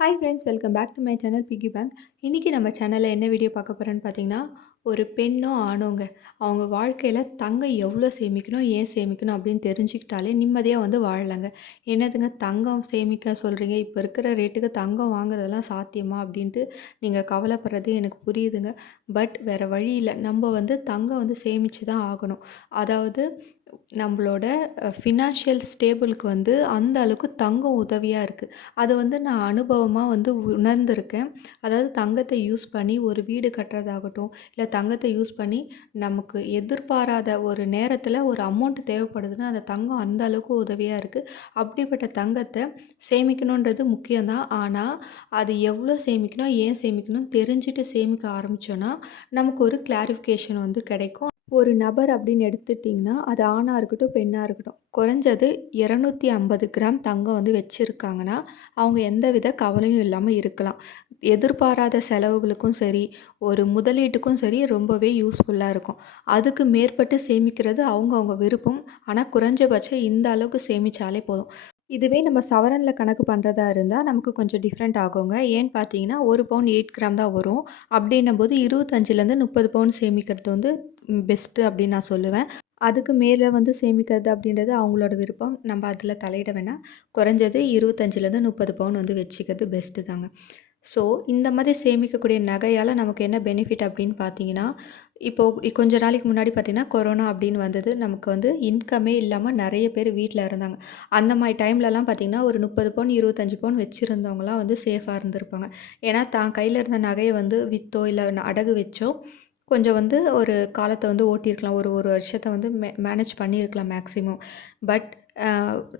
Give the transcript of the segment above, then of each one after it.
Hi friends welcome back to my channel piggy bank இன்றைக்கி நம்ம சேனலில் என்ன வீடியோ பார்க்க போகிறோன்னு பார்த்தீங்கன்னா ஒரு பெண்ணோ ஆணோங்க அவங்க வாழ்க்கையில் தங்கம் எவ்வளோ சேமிக்கணும் ஏன் சேமிக்கணும் அப்படின்னு தெரிஞ்சுக்கிட்டாலே நிம்மதியாக வந்து வாழலாங்க. என்னதுங்க தங்கம் சேமிக்க சொல்கிறீங்க இப்போ இருக்கிற ரேட்டுக்கு தங்கம் வாங்குறதெல்லாம் சாத்தியமா அப்படின்ட்டு நீங்கள் கவலைப்படுறது எனக்கு புரியுதுங்க. பட் வேறு வழி இல்லை. நம்ம வந்து தங்கம் வந்து சேமித்து தான் ஆகணும். அதாவது நம்மளோட ஃபினான்ஷியல் ஸ்டேபிளுக்கு வந்து அந்த அளவுக்கு தங்கம் உதவியாக இருக்குது அதை வந்து நான் அனுபவமாக வந்து உணர்ந்திருக்கேன். அதாவது தங்கத்தை யூஸ் பண்ணி ஒரு வீடு கட்டுறதாகட்டும் இல்லை தங்கத்தை யூஸ் பண்ணி நமக்கு எதிர்பாராத ஒரு நேரத்தில் ஒரு அமௌண்ட் தேவைப்படுதுன்னா அந்த தங்கம் அந்த அளவுக்கு உதவியாக இருக்குது அப்படிப்பட்ட தங்கத்தை சேமிக்கணுன்றது முக்கியம்தான். ஆனால் அது எவ்வளோ சேமிக்கணும் ஏன் சேமிக்கணும் தெரிஞ்சுட்டு சேமிக்க ஆரம்பித்தோன்னா நமக்கு ஒரு கிளாரிஃபிகேஷன் வந்து கிடைக்கும். ஒரு நபர் அப்படின்னு எடுத்துட்டிங்கன்னா அது ஆணாக இருக்கட்டும் பெண்ணாக இருக்கட்டும் குறைஞ்சது இரநூத்தி ஐம்பது கிராம் தங்கம் வந்து வச்சுருக்காங்கன்னா அவங்க எந்த வித கவலையும் இல்லாமல் இருக்கலாம். எதிர்பாராத செலவுகளுக்கும் சரி ஒரு முதலீட்டுக்கும் சரி ரொம்பவே யூஸ்ஃபுல்லாக இருக்கும். அதுக்கு மேற்பட்டு சேமிக்கிறது அவங்கவுங்க விருப்பம். ஆனால் குறைஞ்சபட்சம் இந்த அளவுக்கு சேமித்தாலே போதும். இதுவே நம்ம சவரனில் கணக்கு பண்ணுறதா இருந்தால் நமக்கு கொஞ்சம் டிஃப்ரெண்ட் ஆகுங்க. ஏன்னு பார்த்தீங்கன்னா ஒரு பவுன் எயிட் கிராம் தான் வரும். அப்படின்னும் போது இருபத்தஞ்சிலேருந்து முப்பது பவுன் சேமிக்கிறது வந்து பெஸ்ட்டு அப்படின்னு நான் சொல்லுவேன். அதுக்கு மேலே வந்து சேமிக்கிறது அப்படின்றது அவங்களோட விருப்பம். நம்ம அதில் தலையிட வேணாம். குறைஞ்சது இருபத்தஞ்சிலேருந்து முப்பது பவுன் வந்து வச்சுக்கிறது பெஸ்ட்டு தாங்க. ஸோ இந்த மாதிரி சேமிக்கக்கூடிய நகையால் நமக்கு என்ன பெனிஃபிட் அப்படின்னு பார்த்தீங்கன்னா இப்போது கொஞ்ச நாளைக்கு முன்னாடி பார்த்திங்கன்னா கொரோனா அப்படின்னு வந்தது. நமக்கு வந்து இன்கமே இல்லாமல் நிறைய பேர் வீட்டில் இருந்தாங்க. அந்த மாதிரி டைம்லலாம் பார்த்திங்கன்னா ஒரு முப்பது பவுன் இருபத்தஞ்சி பவுன் வச்சுருந்தவங்களாம் வந்து சேஃபாக இருந்திருப்பாங்க. ஏன்னா தான் கையில் இருந்த நகையை வந்து விற்றோ இல்லை அடகு வச்சோ கொஞ்சம் வந்து ஒரு காலத்தை வந்து ஓட்டியிருக்கலாம். ஒரு ஒரு வருஷத்தை வந்து மே மேனேஜ் பண்ணியிருக்கலாம் மேக்ஸிமம் பட்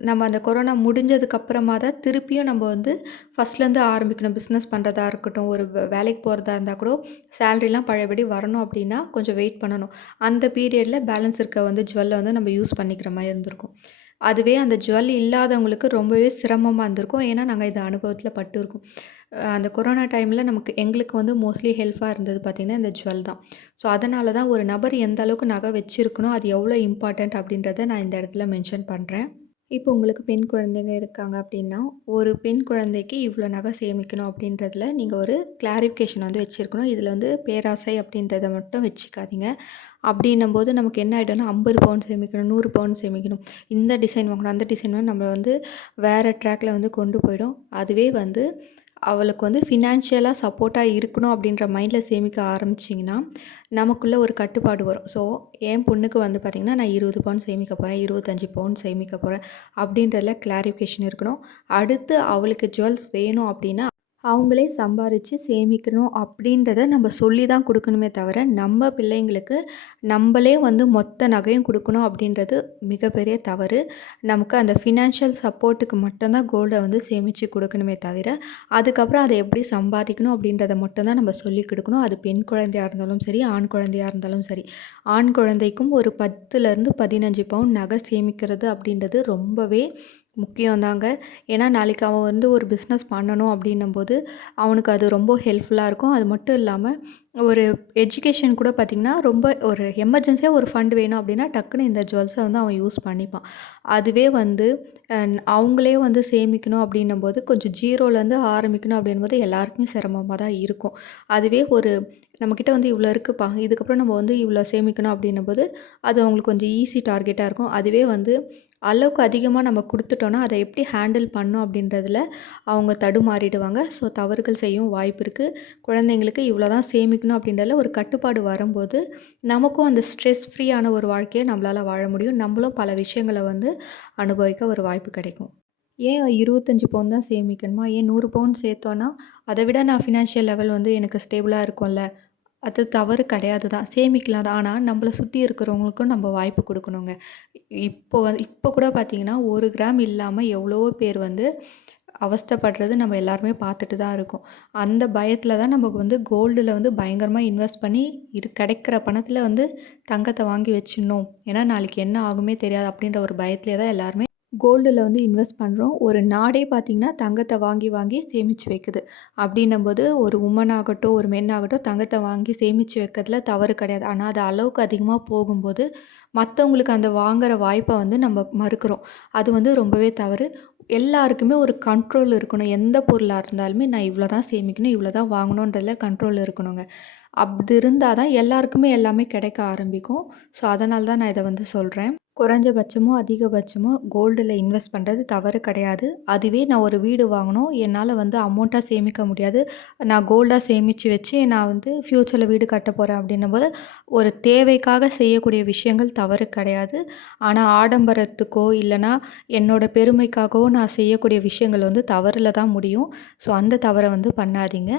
நம்ம அந்த கொரோனா முடிஞ்சதுக்கப்புறமா தான் திருப்பியும் நம்ம வந்து ஃபஸ்ட்லேருந்து ஆரம்பிக்கணும். பிஸ்னஸ் பண்ணுறதா இருக்கட்டும் ஒரு வேலைக்கு போகிறதா இருந்தால் கூட சேலரிலாம் பழையபடி வரணும் அப்படின்னா கொஞ்சம் வெயிட் பண்ணணும். அந்த பீரியடில் பேலன்ஸ் இருக்க வந்து ஜுவல்லை வந்து நம்ம யூஸ் பண்ணிக்கிற மாதிரி இருந்திருக்கும். அதுவே அந்த ஜுவல் இல்லாதவங்களுக்கு ரொம்பவே சிரமமாக இருந்திருக்கும். ஏன்னா நாங்கள் இது அனுபவத்தில் பட்டுருக்கோம் அந்த கொரோனா டைமில் நமக்கு எங்களுக்கு வந்து மோஸ்ட்லி ஹெல்ப்பாக இருந்தது பார்த்திங்கன்னா இந்த ஜுவல் தான். ஸோ அதனால தான் ஒரு நபர் எந்த அளவுக்கு நகை வச்சுருக்கணும் அது எவ்வளோ இம்பார்ட்டண்ட் அப்படின்றத நான் இந்த இடத்துல மென்ஷன் பண்ணுறேன் இப்போ உங்களுக்கு பெண் குழந்தைங்க இருக்காங்க அப்படின்னா ஒரு பெண் குழந்தைக்கு இவ்வளோ நகை சேமிக்கணும் அப்படின்றதுல நீங்கள் ஒரு கிளாரிஃபிகேஷன் வந்து வச்சுருக்கணும். இதில் வந்து பேராசை அப்படின்றத மட்டும் வச்சுக்காதீங்க. அப்படின்னும் போது நமக்கு என்ன ஆகிடும்னா ஐம்பது பவுன் சேமிக்கணும் நூறு பவுன் சேமிக்கணும். இந்த டிசைன் வாங்கணும் அந்த டிசைன் வந்து நம்மளை வந்து வேறு ட்ராக்கில் வந்து கொண்டு போயிடும். அதுவே வந்து அவளுக்கு வந்து ஃபினான்ஷியலாக சப்போர்ட்டாக இருக்கணும் அப்படின்ற மைண்டில் சேமிக்க ஆரம்பிச்சிங்கன்னா நமக்குள்ளே ஒரு கட்டுப்பாடு வரும். ஸோ என் பொண்ணுக்கு வந்து பார்த்திங்கன்னா நான் இருபது பவுன் சேமிக்க போகிறேன் இருபத்தஞ்சி பவுன் சேமிக்க போகிறேன் அப்படின்றதில் கிளாரிஃபிகேஷன் இருக்கணும். அடுத்து அவளுக்கு ஜுவல்ஸ் வேணும் அப்படின்னா அவங்களே சம்பாரித்து சேமிக்கணும் அப்படின்றத நம்ம சொல்லி தான் கொடுக்கணுமே தவிர நம்ம பிள்ளைங்களுக்கு நம்மளே வந்து மொத்த நகையும் கொடுக்கணும் அப்படின்றது மிகப்பெரிய தவறு. நமக்கு அந்த ஃபினான்ஷியல் சப்போர்ட்டுக்கு மட்டும்தான் கோல்டை வந்து சேமித்து கொடுக்கணுமே தவிர அதுக்கப்புறம் அதை எப்படி சம்பாதிக்கணும் அப்படின்றத மட்டும்தான் நம்ம சொல்லி கொடுக்கணும். அது பெண் குழந்தையாக இருந்தாலும் சரி ஆண் குழந்தையாக இருந்தாலும் சரி. ஆண் குழந்தைக்கும் ஒரு பத்துலேருந்து பதினஞ்சு பவுன் நகை சேமிக்கிறது அப்படின்றது ரொம்பவே முக்கியம் தாங்க ஏன்னா நாளைக்கு அவன் வந்து ஒரு பிஸ்னஸ் பண்ணணும் அப்படின்னும்போது அவனுக்கு அது ரொம்ப ஹெல்ப்ஃபுல்லாக இருக்கும். அது மட்டும் இல்லாமல் ஒரு எஜுகேஷன் கூட பார்த்திங்கன்னா ரொம்ப ஒரு எமர்ஜென்சியாக ஒரு ஃபண்ட் வேணும் அப்படின்னா டக்குன்னு இந்த ஜுவல்ஸை வந்து அவன் யூஸ் பண்ணிப்பான். அதுவே வந்து அவங்களே வந்து சேமிக்கணும் அப்படின்னும் போது கொஞ்சம் ஜீரோலேருந்து ஆரம்பிக்கணும் அப்படின்போது எல்லாருக்குமே சிரமமாக தான் இருக்கும். அதுவே ஒரு நம்மக்கிட்ட வந்து இவ்வளோ இருக்குப்பா இதுக்கப்புறம் நம்ம வந்து இவ்வளோ சேமிக்கணும் அப்படின்னும் போது அது அவங்களுக்கு கொஞ்சம் ஈஸி டார்கெட்டாக இருக்கும். அதுவே வந்து அளவுக்கு அதிகமாக நம்ம கொடுத்துட்டோன்னா அதை எப்படி ஹேண்டில் பண்ணோம் அப்படின்றதுல அவங்க தடுமாறிடுவாங்க. ஸோ தவறுகள் செய்யும் வாய்ப்பு இருக்குது குழந்தைங்களுக்கு இவ்வளோ தான் சேமிக்கணும் அப்படின்றதில் ஒரு கட்டுப்பாடு வரும்போது நமக்கும் அந்த ஸ்ட்ரெஸ் ஃப்ரீயான ஒரு வாழ்க்கையை நம்மளால் வாழ முடியும். நம்மளும் பல விஷயங்களை வந்து அனுபவிக்க ஒரு வாய்ப்பு கிடைக்கும். ஏன் இருபத்தஞ்சி பவுன் தான் சேமிக்கணுமா? ஏன் நூறு பவுன் சேர்த்தோன்னா அதை விட நான் ஃபினான்ஷியல் லெவல் வந்து எனக்கு ஸ்டேபிளாக இருக்கும்ல. அது தவறு கிடையாது தான். சேமிக்கலாம் தான். ஆனால் நம்மளை சுற்றி இருக்கிறவங்களுக்கும் நம்ம வாய்ப்பு கொடுக்கணுங்க. இப்போ வந்து இப்போ கூட பார்த்திங்கன்னா ஒரு கிராம் இல்லாமல் எவ்வளோ பேர் வந்து அவஸ்தைப்படுறது நம்ம எல்லாருமே பார்த்துட்டு தான் இருக்கோம். அந்த பயத்தில் தான் நமக்கு வந்து கோல்டில் வந்து பயங்கரமாக இன்வெஸ்ட் பண்ணி இரு கிடைக்கிற பணத்தில் வந்து தங்கத்தை வாங்கி வச்சிடணும். ஏன்னா நாளைக்கு என்ன ஆகுமே தெரியாது அப்படின்ற ஒரு பயத்திலே தான் எல்லாருமே கோல்டில் வந்து இன்வெஸ்ட் பண்ணுறோம் ஒரு நாடே பார்த்திங்கன்னா தங்கத்தை வாங்கி வாங்கி சேமித்து வைக்குது. அப்படின்னும்போது ஒரு உமன் ஆகட்டும் ஒரு மென் ஆகட்டும் தங்கத்தை வாங்கி சேமித்து வைக்கிறதுல தவறு கிடையாது. ஆனால் அது அளவுக்கு அதிகமாக போகும்போது மற்றவங்களுக்கு அந்த வாங்குகிற வாய்ப்பை வந்து நம்ம மறுக்கிறோம். அது வந்து ரொம்பவே தவறு. எல்லாருக்குமே ஒரு கண்ட்ரோல் இருக்கணும். எந்த பொருளாக இருந்தாலுமே நான் இவ்வளோ தான் சேமிக்கணும், இவ்வளோ தான் வாங்கணுன்றதில் கண்ட்ரோல் இருக்கணுங்க. அப்படி இருந்தால் தான் எல்லாருக்குமே எல்லாமே கிடைக்க ஆரம்பிக்கும். ஸோ, அதனால தான் நான் இதை வந்து சொல்கிறேன் குறைஞ்சபட்சமோ, அதிகபட்சமோ கோல்டில் இன்வெஸ்ட் பண்ணுறது தவறு கிடையாது. அதுவே நான் ஒரு வீடு வாங்கினோம் என்னால் வந்து அமௌண்ட்டாக சேமிக்க முடியாது. நான் கோல்டாக சேமித்து வச்சு நான் வந்து ஃப்யூச்சரில் வீடு கட்ட போகிறேன் அப்படின்னும் போது ஒரு தேவைக்காக செய்யக்கூடிய விஷயங்கள் தவறு கிடையாது. ஆனால் ஆடம்பரத்துக்கோ, இல்லைனா என்னோடய பெருமைக்காகவோ நான் செய்யக்கூடிய விஷயங்கள் வந்து தவறில் தான் முடியும். ஸோ, அந்த தவறை வந்து பண்ணாதீங்க.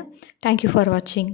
தேங்க் யூ ஃபார் வாட்சிங்.